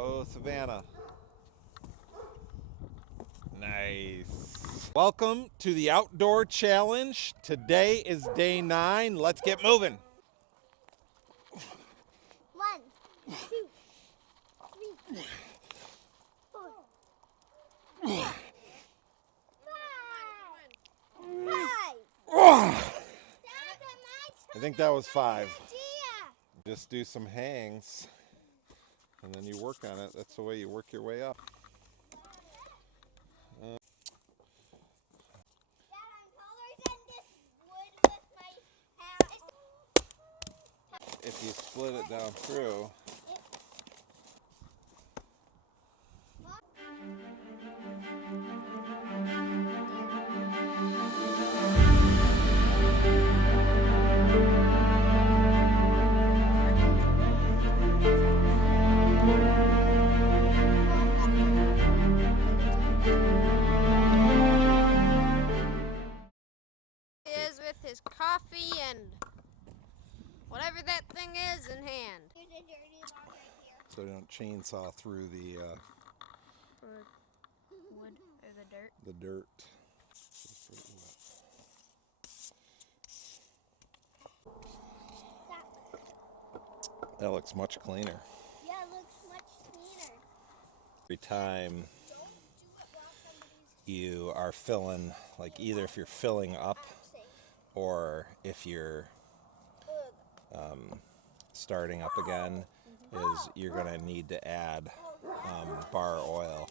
Go, Savannah. Nice. Welcome to the outdoor challenge. Today is day 9. Let's get moving. 1, 2, 3, 4, 5. I think that was 5. Just do some hangs and then you work on it. That's the way you work your way up. If you split it down through, is with his coffee and whatever that thing is in hand. There's a dirty log right here. so you don't chainsaw through the Wood or the dirt. dirt. That looks much cleaner. Yeah, it looks much cleaner. Every time you are filling, like either if you're filling up or if you're starting up again, is you're going to need to add bar oil.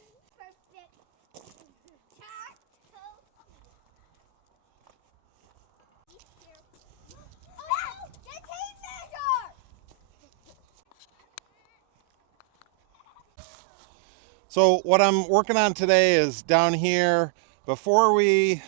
So what I'm working on today is down here. Before we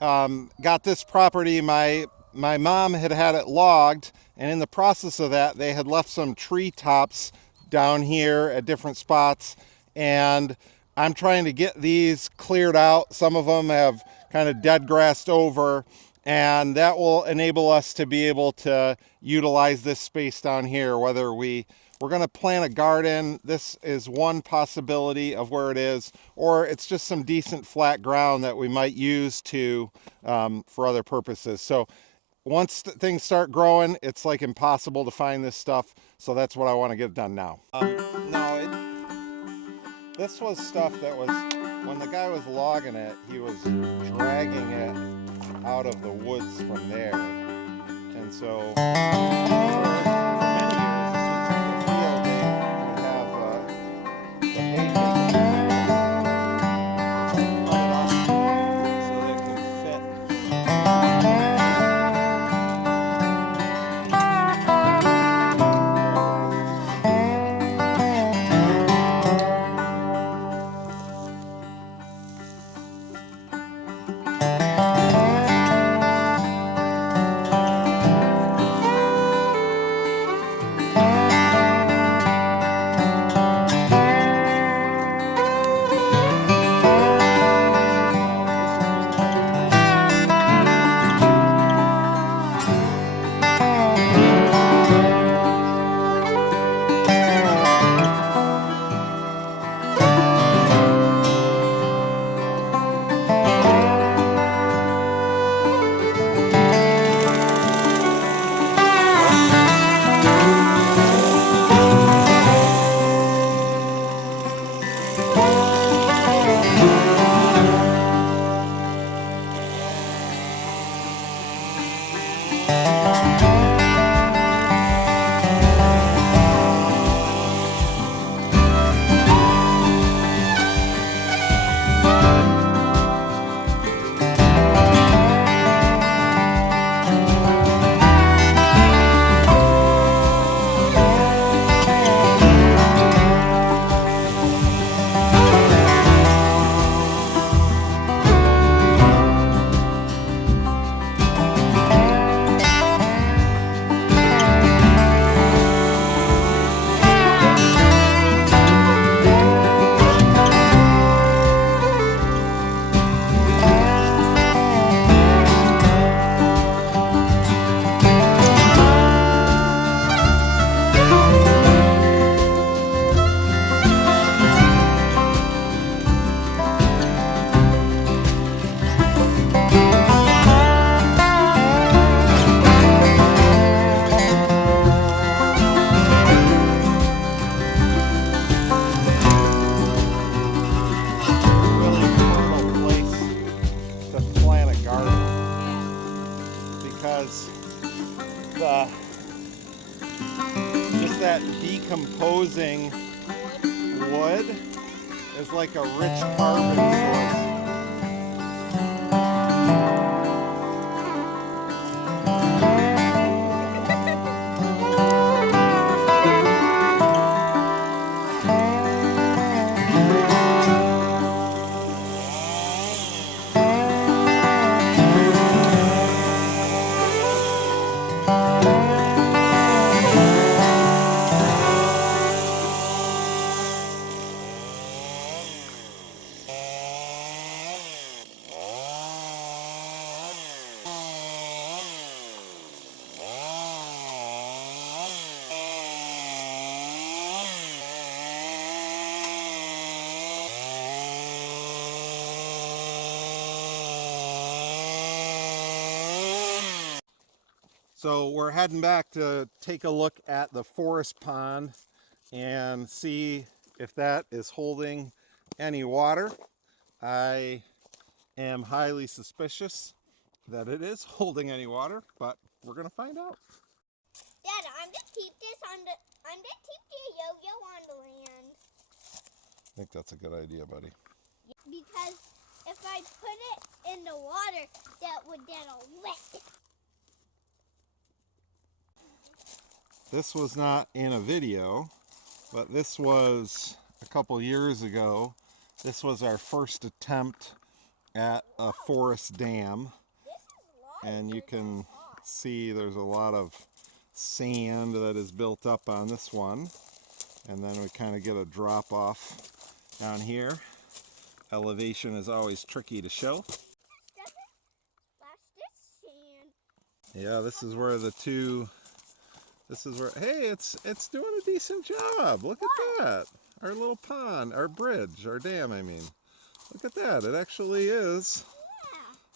got this property, my mom had it logged, and in the process of that, they had left some tree tops down here at different spots, and I'm trying to get these cleared out. Some of them have kind of dead grassed over, and that will enable us to be able to utilize this space down here, whether we're going to plant a garden. This is one possibility of where it is, or it's just some decent flat ground that we might use to for other purposes. So once things start growing, it's like impossible to find this stuff. So that's what I want to get done now. This was stuff that was, when the guy was logging it, he was dragging it out of the woods from there. And so for many years, this was the field, they would have the hay taken cut it off so that it could fit. decomposing wood is like a rich carbon source. So we're heading back to take a look at the forest pond and see if that is holding any water. I am highly suspicious that it is holding any water, but we're gonna find out. Dad, I'm gonna keep the yo-yo on the land. I think that's a good idea, buddy. Because if I put it in the water, that'll wet it. This was not in a video, but this was a couple years ago. This was our first attempt at a forest dam. And you can see there's a lot of sand that is built up on this one. And then we kind of get a drop off down here. Elevation is always tricky to show. Yeah, this is where hey, it's doing a decent job. Look at that. Our little pond, our bridge, our dam, I mean. Look at that. It actually is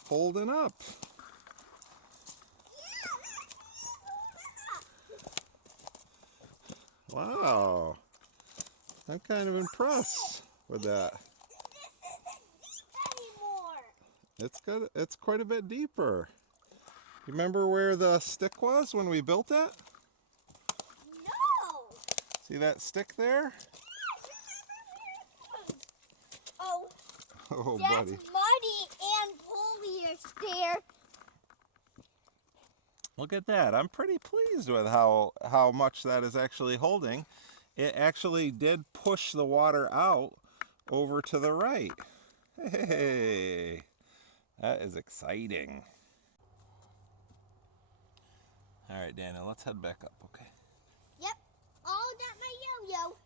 holding up. Wow. I'm kind of impressed with that. It's quite a bit deeper. You remember where the stick was when we built it? No. See that stick there? Oh, that's buddy. muddy and foliage there. Look at that. I'm pretty pleased with how much that is actually holding. It actually did push the water out over to the right. Hey, that is exciting. All right, Daniel, let's head back up, okay? Yep. All got my yo-yo.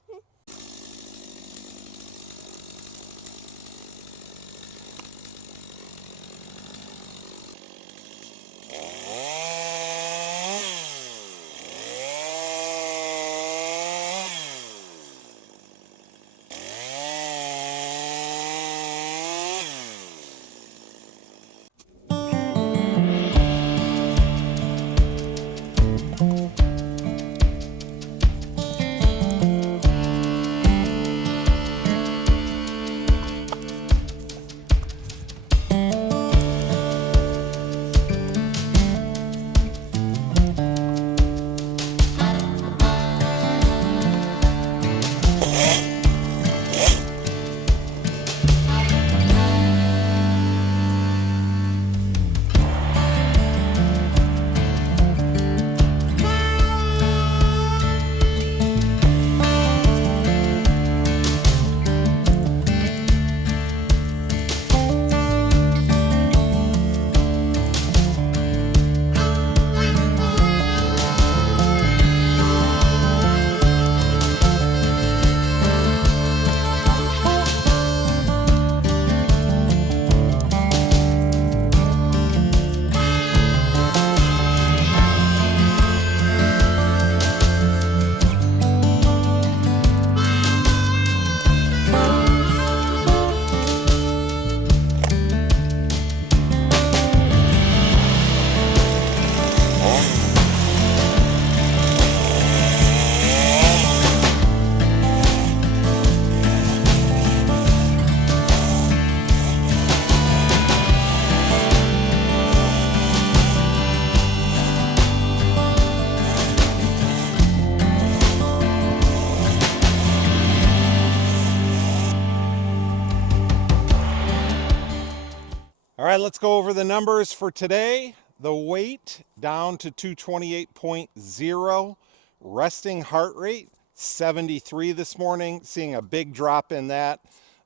All right, let's go over the numbers for today. The weight down to 228.0. Resting heart rate 73 this morning, seeing a big drop in that.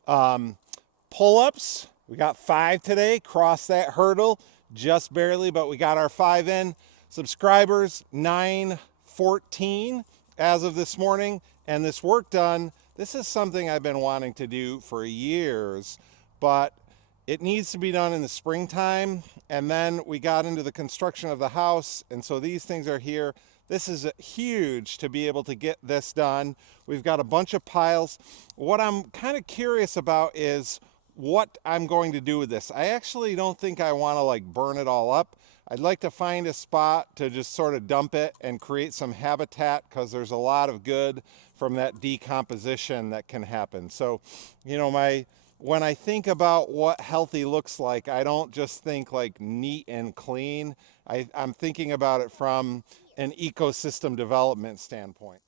Pull-ups, we got 5 today, crossed that hurdle just barely, but we got our 5 in. Subscribers 914 as of this morning, and this work done. This is something I've been wanting to do for years, but it needs to be done in the springtime, and then we got into the construction of the house, and so these things are here. This is huge to be able to get this done. We've got a bunch of piles. What I'm kind of curious about is what I'm going to do with this. I actually don't think I want to like burn it all up. I'd like to find a spot to just sort of dump it and create some habitat, because there's a lot of good from that decomposition that can happen. So, you know, when I think about what healthy looks like, I don't just think like neat and clean. I'm thinking about it from an ecosystem development standpoint.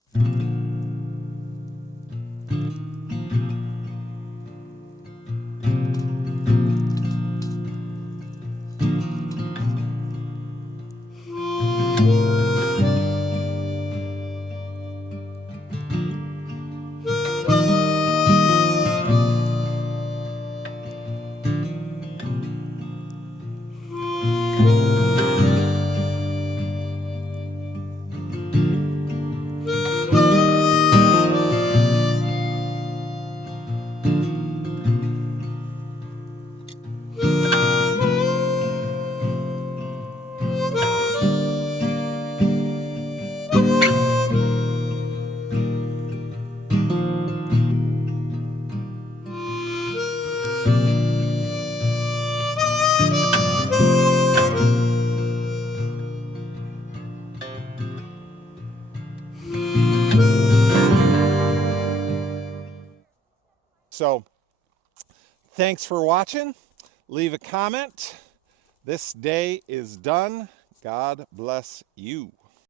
So thanks for watching. Leave a comment. This day is done. God bless you.